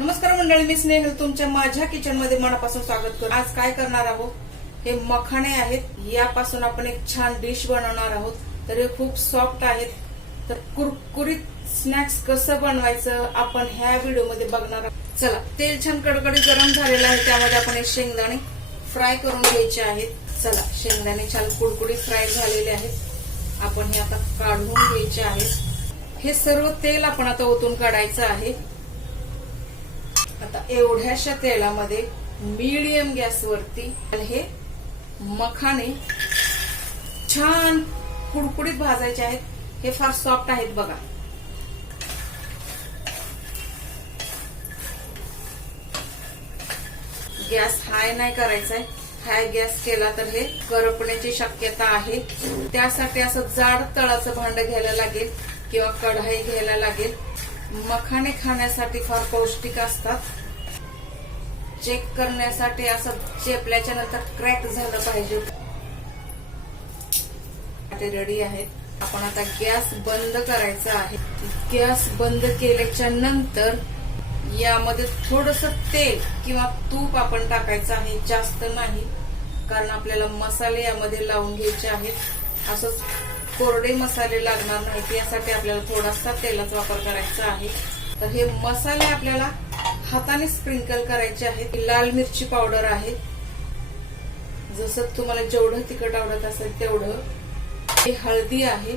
नमस्कार मंडळी मी स्नेहल. तुमच्या माझ्या किचनमध्ये मनापासून स्वागत करतो. आज काय करणार आहोत? हे मखाणे आहेत. यापासून आपण एक छान डिश बनवणार आहोत. तर हे खूप सॉफ्ट आहेत. तर कुरकुरीत स्नॅक्स कसं बनवायचं आपण ह्या व्हिडिओमध्ये बघणार आहोत. चला तेल छान कडकडीत गरम झालेलं आहे. त्यामध्ये आपण हे शेंगदाणे फ्राय करून घ्यायचे आहेत. चला शेंगदाणे छान कुडकुडीत फ्राय झालेले आहेत. आपण हे आता काढून घ्यायचे आहेत. हे सर्व तेल आपण आता ओतून काढायचं आहे. आता एवढ्याशा तेलामध्ये मीडियम गॅसवरती हे मखाने छान कुडकुडीत भाजायचे आहेत. हे फार सॉफ्ट आहेत बघा. गॅस हाय नाही करायचा आहे हाय गॅस केला तर हे करपण्याची शक्यता आहे. त्यासाठी असं जाड तळाचं भांड घ्यायला लागेल किंवा कढाई घ्यायला लागेल. मखाने खाण्यासाठी फार पौष्टिक असतात. चेक करण्यासाठी असं चेपल्याच्या नंतर क्रॅक झालं पाहिजे. रेडी आहेत. आपण आता गॅस बंद करायचा आहे. गॅस बंद केल्याच्यानंतर यामध्ये थोडस तेल किंवा तूप आपण टाकायचं आहे. जास्त नाही कारण आपल्याला मसाले यामध्ये लावून घ्यायचे आहेत. असंच कोरडे मसाले लागणार नाहीत. यासाठी आपल्याला थोडासा तेलाचा वापर करायचा आहे. तर हे मसाले आपल्याला हाताने स्प्रिंकल करायचे आहेत. लाल मिरची पावडर आहे. जसं तुम्हाला जेवढं तिखट आवडत असेल तेवढं. हे हळदी आहे.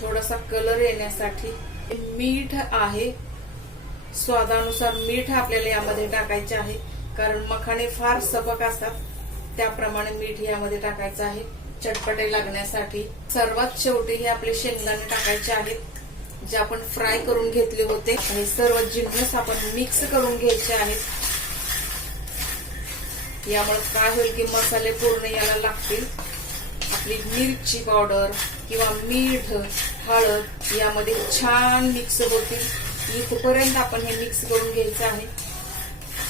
थोडासा कलर येण्यासाठी मीठ आहे. स्वादानुसार मीठ आपल्याला यामध्ये टाकायचे आहे. कारण मखाणे फार सबक असतात. त्याप्रमाणे मीठ यामध्ये टाकायचं आहे. चटपटे लागण्यासाठी. सर्वात शेवटी हे आपले शेंगदाणे टाकायचे आहेत. जे आपण फ्राय करून घेतले होते आणि सर्व जिन्नस आपण मिक्स करून घ्यायचे आहेत. यामुळे काय होईल की मसाले पूर्ण याला लागतील. आपली मिरची पावडर किंवा मीठ हळद यामध्ये छान मिक्स होतील. इथपर्यंत आपण हे मिक्स करून घ्यायचं आहे.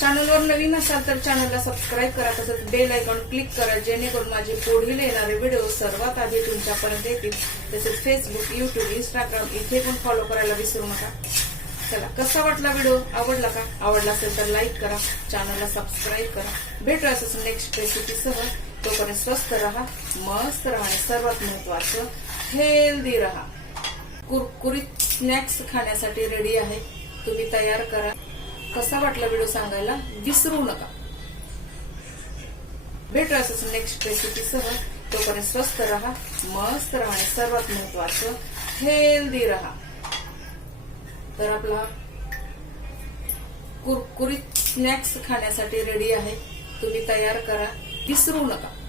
चॅनलवर नवीन असाल तर चॅनलला सबस्क्राईब करा तसंच बेल आयकॉन क्लिक करा जेणेकरून माझे पुढील येणारे व्हिडिओ सर्वात आधी तुमच्यापर्यंत येतील. तसेच फेसबुक युट्यूब इंस्टाग्राम इथे पण फॉलो करायला विसरू नका. चला कसा वाटला व्हिडिओ आवडला का? आवडला असेल तर लाईक करा चॅनलला सबस्क्राईब करा. भेटू असंच नेक्स्ट रेसिपीसह तोपर्यंत स्वस्त राहा मस्त राहा आणि सर्वात महत्वाचं हेल्दी राहा. कुरकुरीत स्नॅक्स खाण्यासाठी रेडी आहे. तुम्ही तयार करा. कसा वाटला व्हिडिओ सांगायला? विसरू नका. भेटू असंच नेक्स्ट रेसिपीसह तोपर्यंत स्वस्त राहा मस्त राहा आणि सर्वात महत्वाचं हेल्दी राहा. तर आपला कुरकुरीत स्नॅक्स खाण्यासाठी रेडी आहे. तुम्ही तयार करा. विसरू नका.